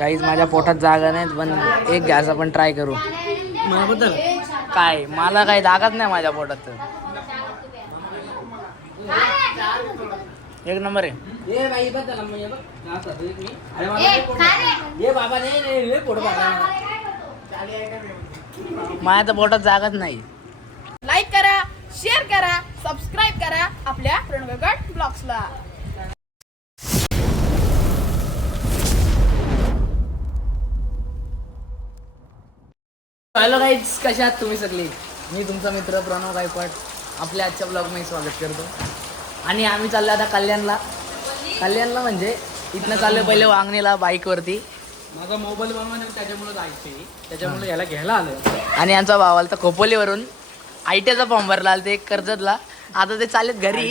Guys माझ्या पोटात जागा नाही पण एक गॅस आपण ट्राय करू. माझ्याबद्दल काय? मला काही जागाच नाही माझ्या पोटात. तर एक नंबर आहे. माझ्या तर पोटात जागाच नाही. लाईक करा शेअर करा सबस्क्राईब करा आपल्या रणगड ब्लॉग्सला हॅलो गाईज कशा आहात तुम्ही सगळे? मी तुमचा मित्र प्रणव गायकवाड. आपल्या आजच्या ब्लॉगमध्ये स्वागत करतो. आणि आम्ही चाललो आता कल्याणला. कल्याणला म्हणजे इथनं चाललो पहिले वांगणीला बाईकवरती. माझा मोबाईल बनवा त्याच्यामुळे जायचे त्याच्यामुळे याला घ्यायला आलं आणि यांचा भाव आला तर खोपोलीवरून. आय टीचा फॉर्म भरला आला ते कर्जतला. आता ते चालेत घरी.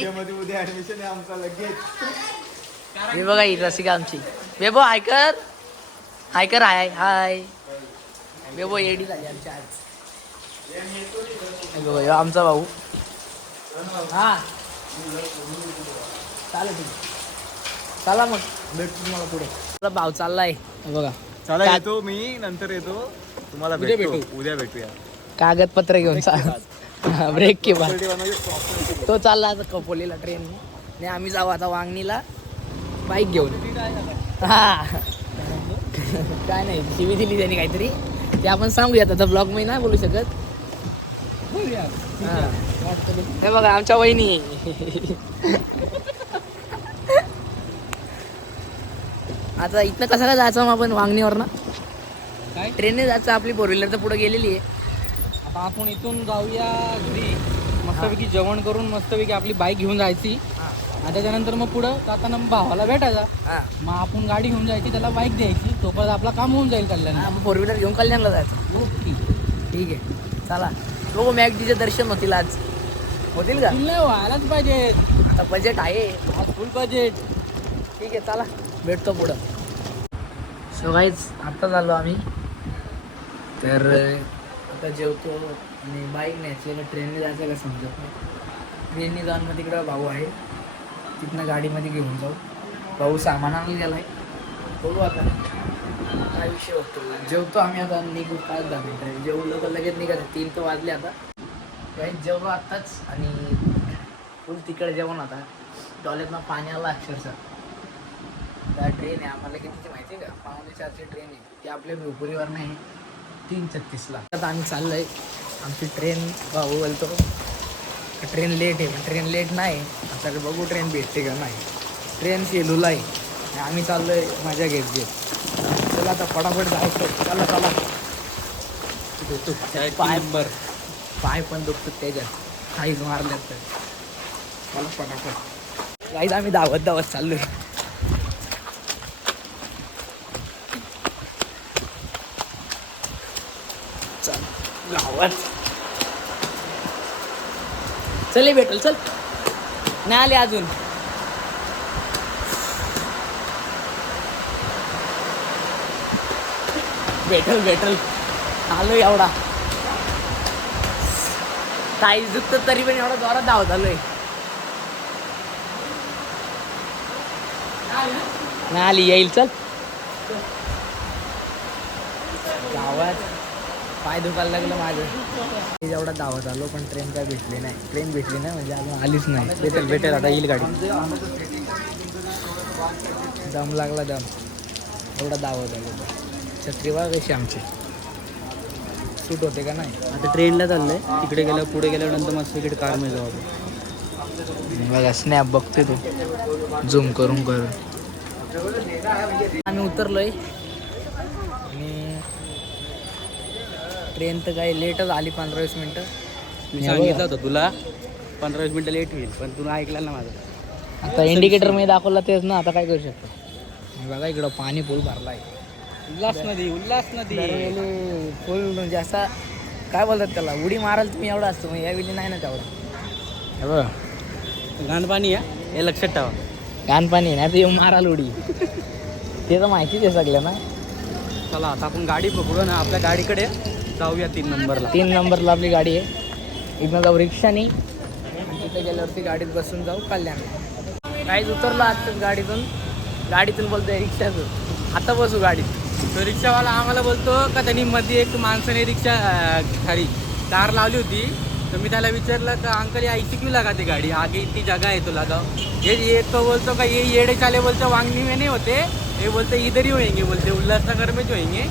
हे बघा ही रसिका आमची. बेबो हायकर हायकर हाय हाय. बेबो एडी झाली आमची आज. बघा, ह्यो आमचा भाऊ. हा. चालेल ठीक. चला मग. भेटतो तुम्हाला पुढे. आपला भाव चाललाय. बघा. चला येतो मी नंतर येतो. तुम्हाला उद्या भेटू. उद्या भेटूया. कागदपत्र घेऊन चाल. ब्रेक के बाद. Quality बनवायची proper. तो चालला आता कपोलीला ट्रेन आणि आम्ही जाऊ आता वांगणीला. बाईक घेऊन. हा. काय नाही शिवी दिली त्यांनी काहीतरी. ते आपण सांगूयात आता ब्लॉगमध्ये नाही बोलू शकत. हा. हे बघा आमच्या वहिनी. आता इथनं कसं काय जायचं मग आपण वांगणीवर ना काय? ट्रेनने जायचं आपली फोर व्हीलर तर पुढे गेलेली आहे. आता आपण इथून जाऊया घरी. मस्तपैकी जेवण करून मस्तपैकी आपली बाईक घेऊन जायची. आणि त्याच्यानंतर मग पुढं जाताना मग भावाला भेटायचा. हा. मग आपण गाडी घेऊन जायची त्याला बाईक द्यायची. तोपर्यंत आपलं काम होऊन जाईल कल्याण फोर व्हीलर घेऊन कल्याणला जायचं. ओके. ठीक आहे. चला. बघू मॅगडीचे दर्शन होतील आज. होतील का? तुला व्हायलाच पाहिजे. आता बजेट आहे. आज फुल बजेट ठीक आहे चला. भेटतो पुढं. सो गाईज आत्ता झालो आम्ही. तर आता जेवतो आणि बाईक न्यायची का ट्रेनने जायचं का समजत नाही. ट्रेनने जाऊन मग तिकडं भाऊ आहे. तिथनं गाडीमध्ये घेऊन जाऊ. भाऊ सामान आणून गेलाय. बघू आता. काय विषय होतो जेवतो आम्ही आता निघू पाच दहा मिनटं. जेवलो तर लगेच निघायचं. तीन तर वाजले आता. काही जेवलो आत्ताच आणि फुल तिकडे जेवण आता. टॉयलेटनं पाणी आलं अक्षरशः. त्या ट्रेन आहे. आम्हाला कितीची माहिती आहे का? पावणे चारची ट्रेन आहे. ती आपल्या भोपुरीवर नाही. तीन छत्तीसला. आता आम्ही चाललोय. आमची ट्रेन भाऊ बोलतो ट्रेन लेट आहे. पण ट्रेन लेट नाही. आता बघू ट्रेन भेटते का नाही. ट्रेन शेलूला आहे. आम्ही चाललो आहे मजा घेत घेत चला आता फटाफट जायचं. चला चला. पाय नंबर. पाय पण दुखतात त्याच्यात. काहीच मारल्यात तर. मला फटाफट काहीच आम्ही धावत धावत चाललोय चल चल भेटल चल. नाही आले अजून. भेटल भेटल. आलो एवढा. काही दुखत तरी पण एवढा जोरात धावत आलोय. नाही आली येईल चल. गावात पाय दुखायला लागलं माझं. एवढा धावत आलो पण ट्रेन काय भेटली नाही. ट्रेन भेटली नाही म्हणजे अजून आलीच नाही. भेटेल भेटेल आता येईल गाडी. दम लागला दम. एवढा धावत आलो. छत्री कशी आमची सूट होते का नाही? आता ट्रेनला चाललंय. तिकडे गेलं पुढे गेल्यानंतर मस्त इकडे कारमध्ये जाऊ आपण. बघा स्नॅप बघते तू. झूम करून करून आम्ही उतरलोय. आणि ट्रेन तर काही लेटच आली पंधरा वीस मिनटं. मी सांगितलं होतं तुला पंधरा वीस मिनिटं लेट होईल पण तुला ऐकलं ना माझं. आता इंडिकेटरमध्ये दाखवला तेच ना आता काय करू शकतो? बघा इकडं पाणी फुल भरला आहे उल्हास नदी उल्हास नदी. फुल म्हणजे असा काय बोलतात त्याला? उडी माराल तुम्ही एवढा असतो मग यावेळी नाही ना तेवढा. हे घाणपाणी आहे? हे लक्षात ठेवा. घाण पाणी नाही तर येऊन माराल उडी. ते तर माहितीच आहे सगळ्यांना. चला आता आपण गाडी पकडू ना आपल्या गाडीकडे जाऊया तीन नंबरला. तीन नंबरला आपली गाडी आहे. इथनं जाऊ रिक्षाने तिथे गेल्यावरती गाडीत बसून जाऊ कल्याण. काहीच उतरलो आजच गाडीतून. गाडीतून बोलतोय रिक्षातून आता बसू गाडीत. तो रिक्षावाला आम्हाला बोलतो का त्यांनी मध्ये एक माणसाने रिक्षा खाली कार लावली होती. तर मी त्याला विचारलं का अंकल ये ऐसी क्यों लगाते गाड़ी? आगे इतनी जगह है तो लगाओ ये ये तो बोलतो का ये येड़े चाले बोलते वांगनी में नहीं होते. ये बोलते इधर ही होएंगे. बोलते उल्लासनगर में जो होएंगे.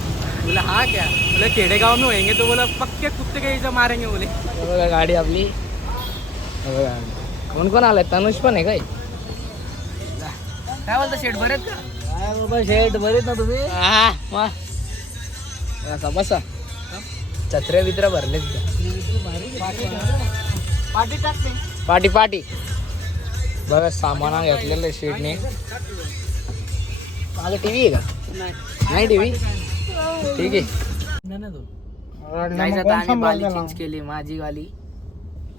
बोला हाँ क्या? बोला खेडेगांव में होएंगे. तो बोला पक्के कुत्ते के जैसे मारेंगे बोले. हे बघा गाडी आपली. हे बघा कोण कोण आलाय? तनुष पण आहे काय? काय बोलता शेट बरेत का? काय बाबा शेट बरेत ना तुम्ही. हा. बसा बसा. छत्र्या बित्र्या भरलेत पाठी टाकते पाटी पाटी. बघा सामान घेतलेलं आहे शेटने मागं टीव्ही आहे का? नाही टीव्ही ठीक आहे. जायचं आता आम्ही बाली चेंज केली माझी गाली.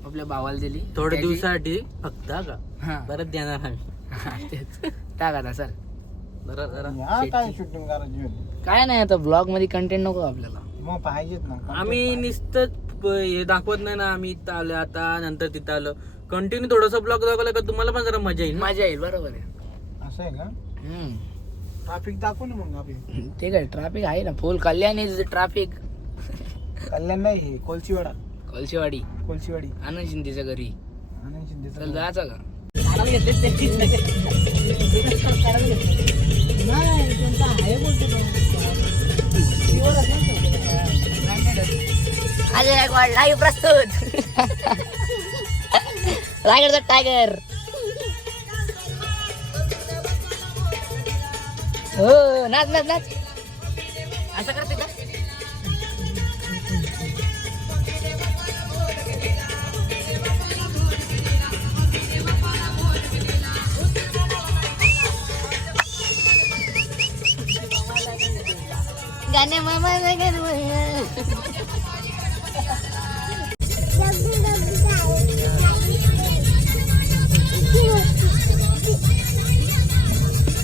आपल्या भावाला दिली. थोड्या दिवसासाठी फक्त का? हा. परत देणार आम्ही. हा, टाक सर. जरा जरा. काय शूटिंग करायची होती? काय नाही आता ब्लॉगमध्ये कंटेंट नको आपल्याला. मग पाहिजेत ना आम्ही नुसतं प- हे दाखवत नाही ना आम्ही इथं आलो आता नंतर तिथं आलो. कंटिन्यू थोडंसं ब्लॉग दाखवलं का तुम्हाला पण जरा मजा येईल ना? मजा येईल बरोबर आहे. असं आहे का? हम्म. ट्रॅफिक दाखवू ना मग आपली. ते काय ट्रॅफिक आहे ना फुल कल्याण ट्रॅफिक कल्याण नाही हे कोलचीवाडा कोलशेवाडी कोलचीवाडी आनंद शिंदेच्या घरी. आनंद शिंदेचं चल जायचं का? लाईव्ह प्रस्तुत. रायगडचा टायगर हो नाच नाच नाच. असं करते गाणे मामा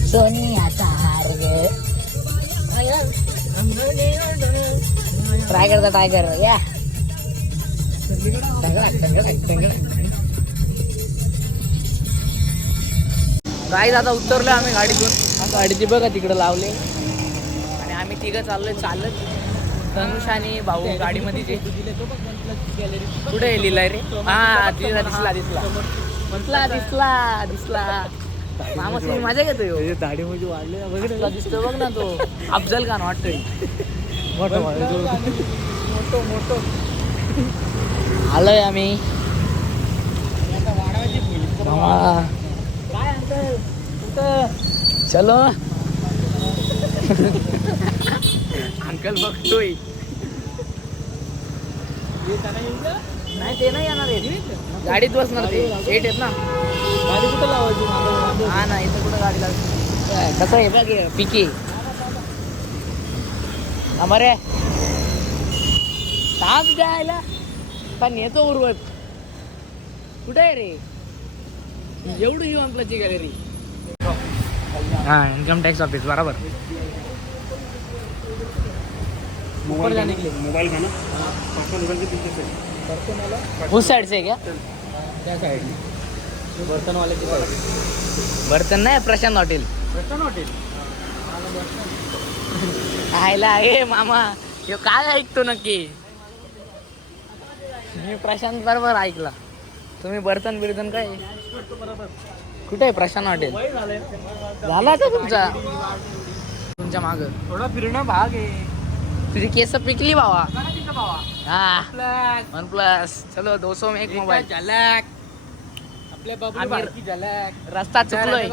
सोनियाचा हार ग. ट्राय करता ट्राय कर या. गाईज आता उतरलो आम्ही गाडीतून. गाडीची बघा तिकडे लावले. आम्ही तिघं चाललोय चालत. धनुष आणि भाऊ गाडीमध्ये जे कुठे लिहिलाय रे? हा दिसला दिसला. दिसला दिसला दिसला. दिसला मामा तुम्ही मजा घेतो ह्यो. दाढी मध्ये वाढले तुला दिसतो बघ ना तो. अफजल खान वाटतोय. मोठो मोठो आलोय आम्ही. काय अंकल? कुठं? चलो. अंकल बघतोय. नाही ते नाही येणार आहे गाडीत बसणार ते. सेट आहेत ना. गाडी कुठं लावायची? हा ना इथं कुठं गाडी लागते कसं आहे बघ हे, पिकी. अमरे ताप द्यायला. का नेतो उर्वत. कुठे आहे रे? एवढी येऊ आपल्याची गॅलरी हा इन्कम टॅक्स ऑफिस बरोबर. ऊपर जाने के लिए मोबाईल घ्या ना. उस साइड से क्या त्या साईड बर्तन साईड बर्तन नाही प्रशांत हॉटेल. बर्तन हॉटेल. आयला आहे मामा. ह्यो काय ऐकतो नक्की? मी प्रशांत बरोबर ऐकला. तुम्ही बर्तन बिर्तन काय? कुठे आहे प्रशांत हॉटेल? झाला का तुमचा? तुमच्या माग. थोडा फिरणं भाग आहे. तुझी केस पिकली भावा. भावा? हा. Plus one plus. चलो दो सौ में एक मोबाईल. झलक. आपल्या बाबू आम्ही- झलक. रस्ता चुकलोय.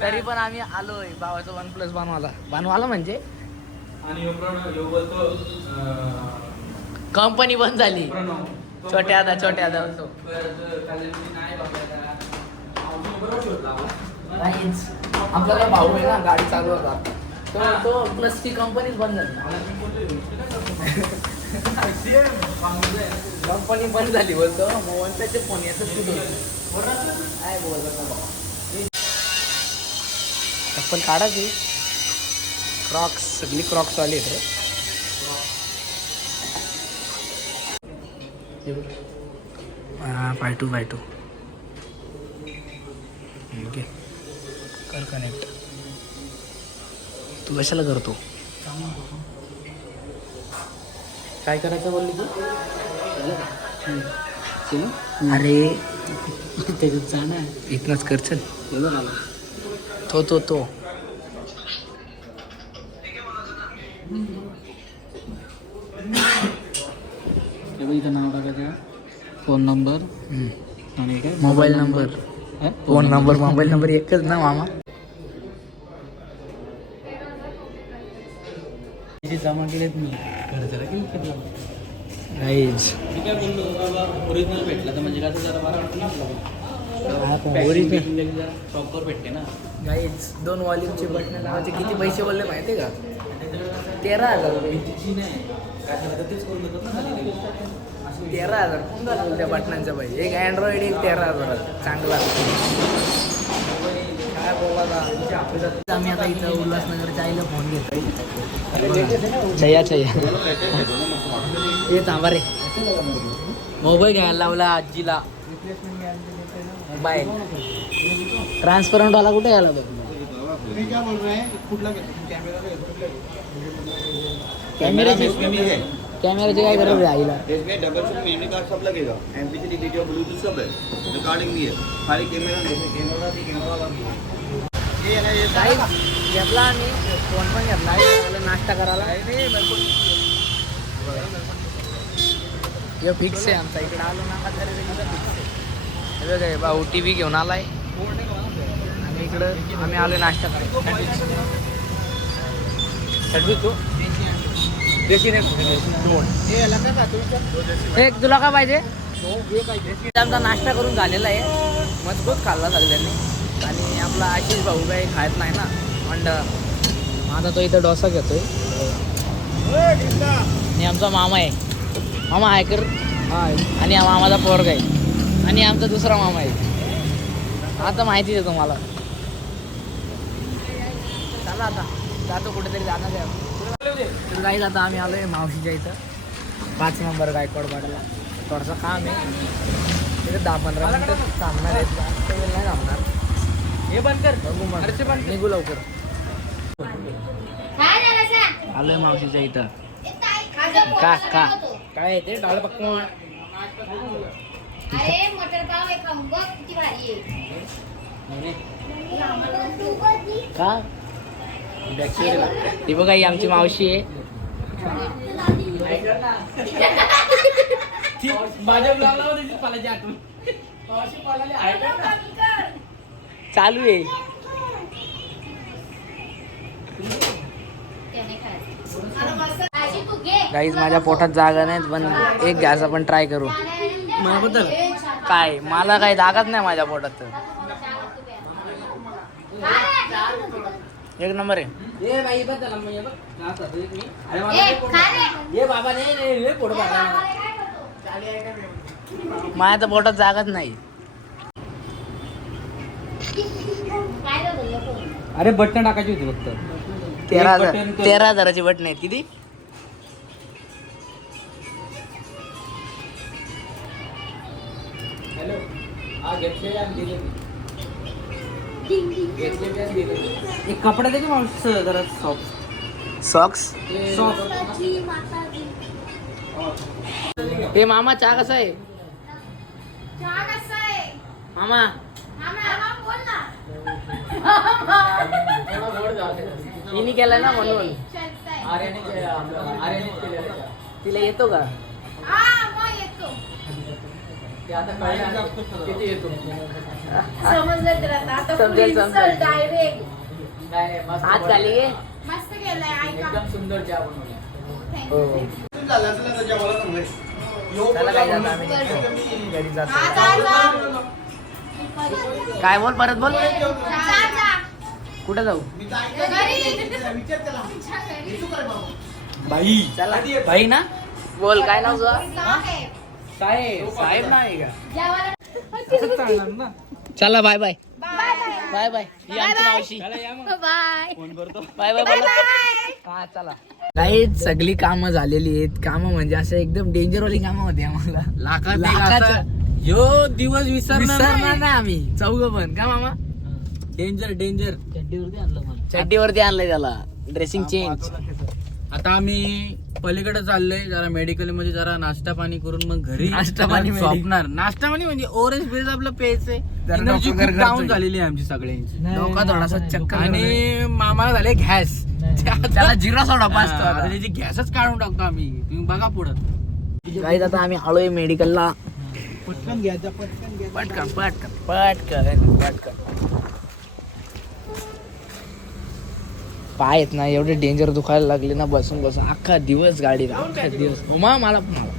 तरी पण आम्ही आलोय. भावाचं वन प्लस बनवायला. बनवायला म्हणजे? आणि बोलतो कंपनी बंद झाली. प्रणव छोट्या हाता. छोट्या बोलतो मी नाही बघायला. आवडून बरोबर शोधला आपण. नाहीच. आपल्याला भाऊ आहे ना गाडी चालू होता. तो तो प्लस ची कंपनीच बंद झाली. कंपनी बंद झाली बोलतो. मग वनप्लसचे फोन येतात कुठे काय बोलत चप्पल काढायची क्रॉक्स सगळी क्रॉक्स वाली आहेत रे. हा टू बाय टू ओके. कर कनेक्ट तू कशाला करतो? काय करायचं बोलली तू? अरे त्याच्यात जाणार इथनच कर चल. तो तो तो. इथं नाव टाकायचं फोन नंबर आणि काय? Mobile number? Phone number mobile number एकच ना मामा जमा केलेत मी. ओरिजिनल भेटला तर म्हणजे कसं जरा बरं वाटतं ना आपल्याला ओरिजिनल प्रॉपर भेटते ना. गाईज दोन वॉल्यूमचे बटन लावायचे किती पैसे बोलले माहिती का? तेरा हजार रुपये. झालं. तेरा हजार. कोण घालतो त्या बटनांच्या पाहिजे एक अँड्रॉइड एक तेरा हजार. चांगला. आम्ही आता इथं उल्हासनगरच्या आईला फोन घेतोय चया चया। ये थांबा रे मोबाईल घ्यायला लावला आजीला. मोबाईल. ट्रान्सपरंट वाला कुठे घ्यायला तो मी काय बोल रहे हैं कुठला घेतो कॅमेरा कॅमेऱ्याची इसमें भी है कॅमेऱ्याची काय गरज आहे आईला? इसमें डबल शूट मेमोरी कार्ड सब लगेगा M P three video Bluetooth सब है रिकॉर्डिंग भी है खाली कैमरा नहीं कैमरा भी कैमरा वाला भी है। ये है ना ये काही घेतला आम्ही फोन पण घेतला नाश्ता करायला हे फिक्स आहे आमचा इकडे आलो ना का हे भाऊ टी व्ही घेऊन आलाय आणि इकडं आम्ही आलो नाश्ता करायला एक तुला काय पाहिजे? आमचा नाश्ता करून झालेला आहे. मजबूत खाल्ला सगळ्यांनी आपला आशिष भाऊ काही खायत नाही ना. अंड. आता तो इथं डोसा घेतोय. आणि आमचा मामा आहे. मामा ऐकर आणि हा मामाचा पोरग आहे. आणि आमचा दुसरा मामा आहे. आता माहितीच आहे तुम्हाला. चला आता. जातो कुठेतरी जाणार आहे. तर काही आता आम्ही आलोय मावशीच्या इथं. पाच नंबर गायकवाड पाडायला थोडंसं काम आहे. तिथे दहा पंधरा मिनिटं थांबणार आहेत. जास्त वेळ नाही थांबणार. हे बंद कर. बघू मग. निघू लवकर. आलोय मावशीच्या इथं. का का काय आहे ते डाळ पक्का अरे मटर पाव आहे खाऊन बघ किती भारी आहे. का? ती बघा ही आमची मावशी आहे. माझ्या ब्लॉगला होती पालाची आठवण चालू आहे तू घे गाईज माझ्या पोटात जागा नाहीत पण एक घ्यायचा पण ट्राय करू. माझ्याबद्दल काय? मला काही जागाच नाही माझ्या पोटात तर. एक नंबर आहे. ये बाई बद्दल मग ये बघ नाच होतो एक मी अरे मला ए लय पोट खा भरलं. रे ये बाबा नाही नाही लय पोट भरलं मला. माझ्या तर पोटात जागाच नाही काय रे बोललो कोण? अरे बटन टाकायची होती फक्त. तेरा एक हजार. तेरा हजाराची बटन आहेत किती? एक कपडा दे की माणूस जरा सॉफ्ट सॉक्स सॉफ्ट हे मामा चहा कसा आहे? चहा कसा आहे? मामा. मामा बोल ना. हिनी केलाय ना म्हणून. तिला येतो का? हा समजलं तर आता. डायरेक्ट हात खाली घे. मस्त केलंय ऐका एकदम सुंदर चहा बनवला हो. काय बोल परत बोल. कुठे जाऊ? चला. भाई ना? बोल काय नाव तुझं? साहेब. साहेब. साहेब नाही का? जेवायला- चला bye bye. Bye bye. Bye ही बाय बाय. बाय. बाय हा चला. काही सगळी कामं झालेली आहेत. कामं म्हणजे असं एकदम डेंजर वाली कामं होती आम्हाला. लाखात यो दिवस विसरणार नाही. नाही आम्ही. चौघ पण. का मामा? डेंजर डेंजर चड्डीवरती आणलंय त्याला. ड्रेसिंग चेंज आता आम्ही पलीकडे चाललोय जरा मेडिकलमध्ये जरा नाश्ता पाणी करून मग घरी नाश्ता पाणी जरा झोपणार. नाश्ता पाणी म्हणजे ऑरेंज बेस आपलं प्यायचंय एनर्जी. डाऊन झालेली आहे आमची सगळ्यांची. डोका थोडासा चक्कर आणि मामाला झाले गॅस. त्याला जिरा सोडा आता त्याची गॅसच काढून टाकतो आम्ही. तुम्ही बघा पुढं. काही आता आम्ही आलोय मेडिकलला पटकन घ्यायचा पटकन घ्या. पटकन. पटकन पटकन पटकन पाय आहेत ना एवढे डेंजर दुखायला लागले ना बसून बसून. अख्खा दिवस गाडीत अख्खा दिवस. उमा मला पण मला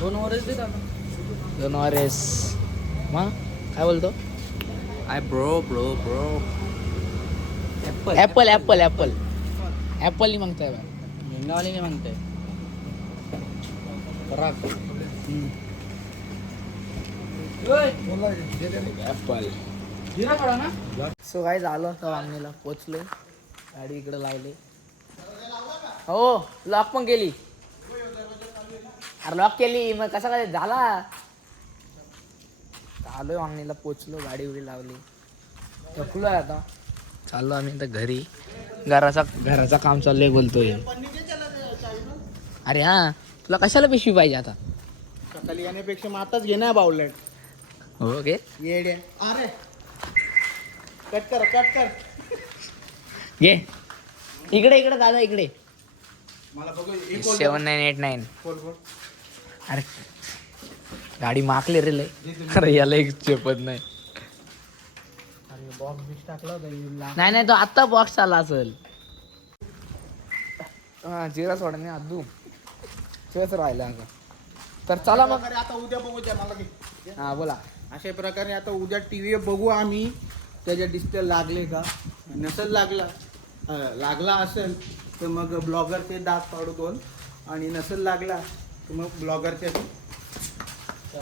दोन देत आता. दोन वरेस मा काय बोलतो? I bro bro bro apple apple apple apple मागताय बा मेंगावाली नाही म्हणते पराग ऍपल जिरा पडा ना. सो काय झालं आता वांगणीला पोचलो गाडी इकडे लावली हो लॉक पण केली. अरे लॉक केली मग कसा काय झाला? आलोय वांगणीला पोचलो गाडी उडी लावली थकलो आता. चाललो आम्ही आता घरी. घराचा घराचा काम चाललंय बोलतोय. अरे हा तुला कशाला पिशवी पाहिजे आता? सकाळी येण्यापेक्षा मग आताच घे ना बावलेट. हो ओके येड्या. अरे. कट कर कट कर. घे इकडे इकडे दादा इकडे. सेवन नाईन एट नाईन अरे गाडी माकले रे लय. अरे याला एक चेपत नाही. अरे बॉक्स बिक्स टाकला होता येईल नाही नाही तो आत्ता बॉक्स आला असेल. हा जिरा सोडा नाही अदू तेच राहिला आता तर चला मग. प्रकारे आता उद्या बघू द्या मला. हा बोला. अशा प्रकारे आता उद्या टी व्ही बघू आम्ही. त्याच्या डिस्प्ले लागले का? नसेल लागला. लागला असेल तर मग ब्लॉगरचे दात पाडू दोन. आणि नसेल लागला तर मग ब्लॉगरचे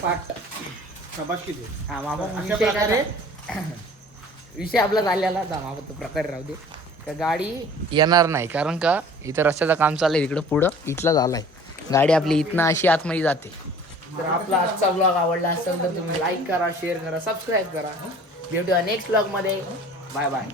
पाठ. शबाश किती हा मामा अशा विषय प्रकारे विषय आपला झालेला होता मामा तो प्रकारे राहू दे. का गाडी येणार नाही कारण का इथं रस्त्याचं काम चाललंय तिकडं पुढं इथला झालाय. गाडी आपली इथनं अशी आतमध्ये जाते. तर आपला आजचा ब्लॉग आवडला असेल तर तुम्ही लाईक करा शेअर करा सबस्क्राईब करा. भेटूया नेक्स्ट ब्लॉगमध्ये बाय बाय